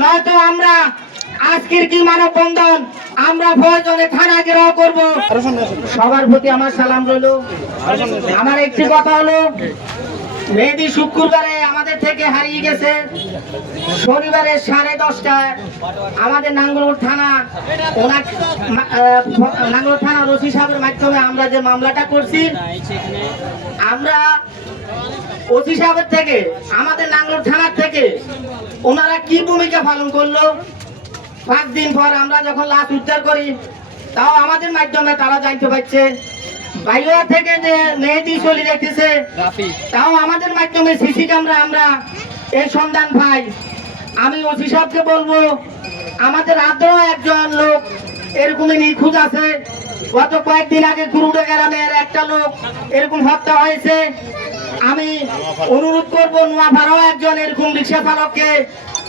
নয়তো আমরা আজকের কি মানববন্ধন আমরা প্রয়োজনে থানা ঘেরাও করব। সবার প্রতি আমার সালাম রইল। আমার একটি কথা হলো, মেহেদী শুক্রবারে আমাদের থেকে হারিয়ে গেছে। শনিবারে 10:30টায় আমাদের নাঙ্গলকোট থানা নাঙ্গলকোট থানা ওসি সাহেবের মাধ্যমে আমরা যে মামলাটা করছি, আমরা ওসি সাহেবের থেকে আমাদের নাঙ্গলকোট থানার থেকে ওনারা কি ভূমিকা পালন করলো, 5 দিন পর আমরা যখন লাশ উদ্ধার করি তাও আমাদের মাধ্যমে তারা জানতে পারছে। বাইরে থেকে যে মেহেদী চলে রেখেছে তাও আমাদের মাধ্যমে সিসি ক্যামেরা আমরা এই সন্ধান পাই। আমি ওসি সাহেবকে বলবো, আমাদের আদৌ একজন লোক এরকমই নিখোঁজ আছে। গত কয়েকদিন আগে গুরুডা গ্রামের একটা লোক এরকম হত্যা হয়েছে। আমি অনুরোধ করবো, নোয়াপাড়াও একজন এরকম রিক্সা চালককে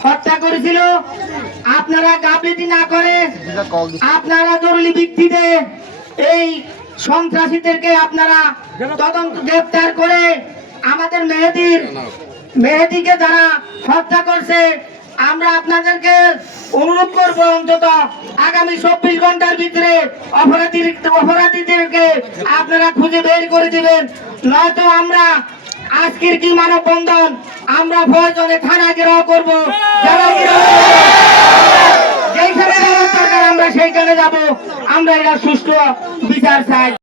হত্যা করেছিল। আপনারা গাফিলতি না করে আপনারা জরুরি ভিত্তিতে এই সন্ত্রাসীদেরকে আপনারা তদন্ত গ্রেফতার করে আমাদের মেহেদীকে যারা হত্যা করছে, আমরা আপনাদেরকে অনুরোধ করব অন্তত আগামী 24 ঘন্টার ভিতরে অপরাধীদেরকে আপনারা খুঁজে বের করে দিবেন। নয়তো আমরা আজকের কি মানববন্ধন আমরা প্রয়োজনে থানা ঘেরাও করব। যেখানে আমরা সেইখানে যাব। আমরা এরা সুষ্ঠু বিচার চাই।